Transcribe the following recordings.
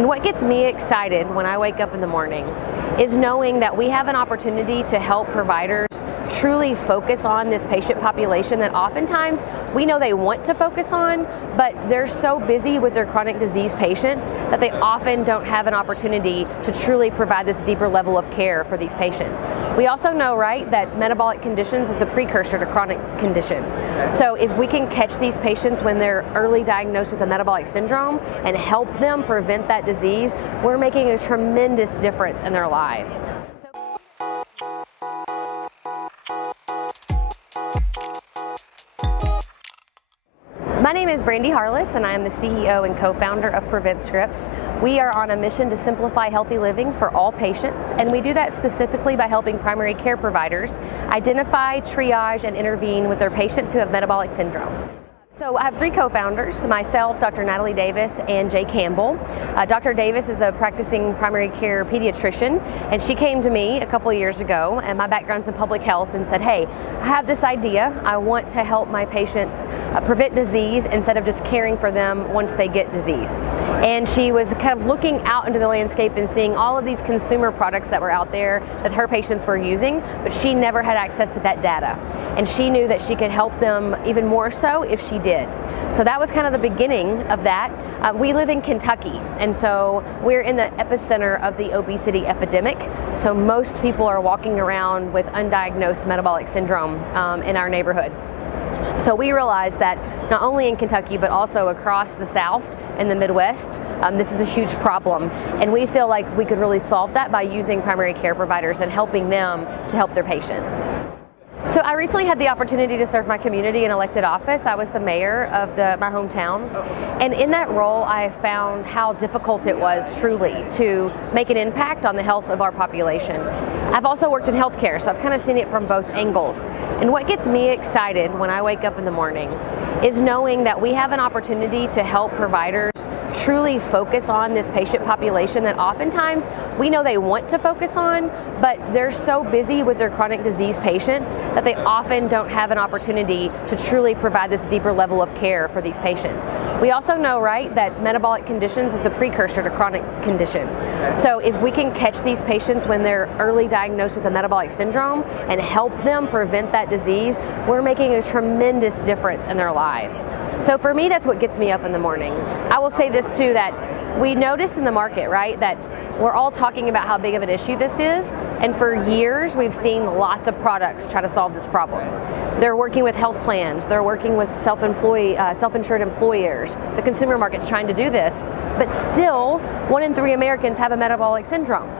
And what gets me excited when I wake up in the morning is knowing that we have an opportunity to help providers truly focus on this patient population that oftentimes we know they want to focus on, but they're so busy with their chronic disease patients that they often don't have an opportunity to truly provide this deeper level of care for these patients. We also know, right, that metabolic conditions is the precursor to chronic conditions. So if we can catch these patients when they're early diagnosed with a metabolic syndrome and help them prevent that disease, we're making a tremendous difference in their lives. My name is Brandi Harless, and I am the CEO and co-founder of PreventScripts. We are on a mission to simplify healthy living for all patients, and we do that specifically by helping primary care providers identify, triage, and intervene with their patients who have metabolic syndrome. So I have three co-founders, myself, Dr. Natalie Davis, and Jay Campbell. Dr. Davis is a practicing primary care pediatrician, and she came to me a couple of years ago, and my background's in public health, and said, hey, I have this idea. I want to help my patients prevent disease instead of just caring for them once they get disease. And she was kind of looking out into the landscape and seeing all of these consumer products that were out there that her patients were using, but she never had access to that data. And she knew that she could help them even more so if she did. So that was kind of the beginning of that. We live in Kentucky, and so we're in the epicenter of the obesity epidemic. So most people are walking around with undiagnosed metabolic syndrome in our neighborhood. So we realized that not only in Kentucky, but also across the South and the Midwest, this is a huge problem. And we feel like we could really solve that by using primary care providers and helping them to help their patients. So I recently had the opportunity to serve my community in elected office. I was the mayor of my hometown. And in that role, I found how difficult it was truly to make an impact on the health of our population. I've also worked in healthcare, so I've kind of seen it from both angles. And what gets me excited when I wake up in the morning is knowing that we have an opportunity to help providers truly focus on this patient population that oftentimes we know they want to focus on, but they're so busy with their chronic disease patients that they often don't have an opportunity to truly provide this deeper level of care for these patients. We also know, right, that metabolic conditions is the precursor to chronic conditions. So if we can catch these patients when they're early diagnosed with a metabolic syndrome and help them prevent that disease, we're making a tremendous difference in their lives. So for me, that's what gets me up in the morning. I will say this too, that we notice in the market, right, that we're all talking about how big of an issue this is, and for years we've seen lots of products try to solve this problem. They're working with health plans, they're working with self-insured employers. The consumer market's trying to do this, but still 1 in 3 Americans have a metabolic syndrome.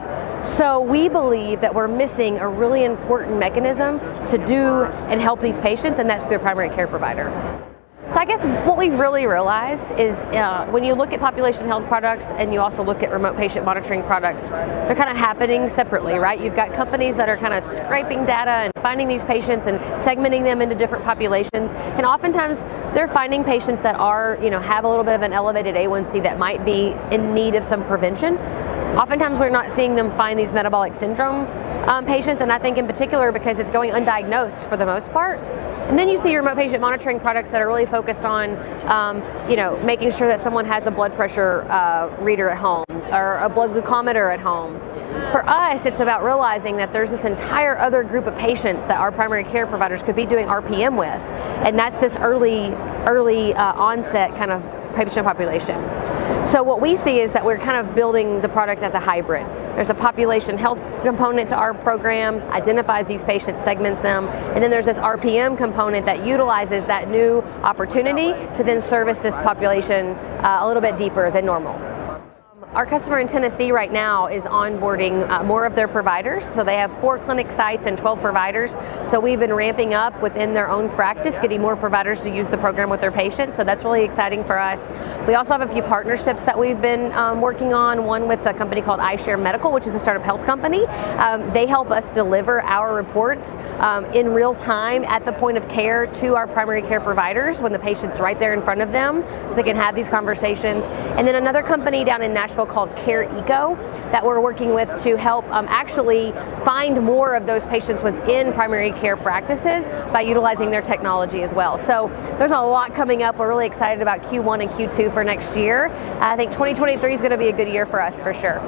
So we believe that we're missing a really important mechanism to do and help these patients, and that's their primary care provider. So I guess what we've really realized is when you look at population health products and you also look at remote patient monitoring products, they're kind of happening separately, right? You've got companies that are kind of scraping data and finding these patients and segmenting them into different populations, and oftentimes they're finding patients that are, have a little bit of an elevated A1C that might be in need of some prevention. Oftentimes we're not seeing them find these metabolic syndrome patients, and I think in particular because it's going undiagnosed for the most part. And then you see remote patient monitoring products that are really focused on, making sure that someone has a blood pressure reader at home or a blood glucometer at home. For us, it's about realizing that there's this entire other group of patients that our primary care providers could be doing RPM with, and that's this early onset kind of patient population. So what we see is that we're kind of building the product as a hybrid. There's a population health component to our program, identifies these patients, segments them, and then there's this RPM component that utilizes that new opportunity to then service this population a little bit deeper than normal. Our customer in Tennessee right now is onboarding more of their providers. So they have 4 clinic sites and 12 providers. So we've been ramping up within their own practice, getting more providers to use the program with their patients. So that's really exciting for us. We also have a few partnerships that we've been working on. One with a company called Medical, which is a StartupHealth company. They help us deliver our reports in real time at the point of care to our primary care providers when the patient's right there in front of them, so they can have these conversations. And then another company down in Nashville Nashville called Care Eco that we're working with to help actually find more of those patients within primary care practices by utilizing their technology as well. So there's a lot coming up. We're really excited about Q1 and Q2 for next year. I think 2023 is going to be a good year for us for sure.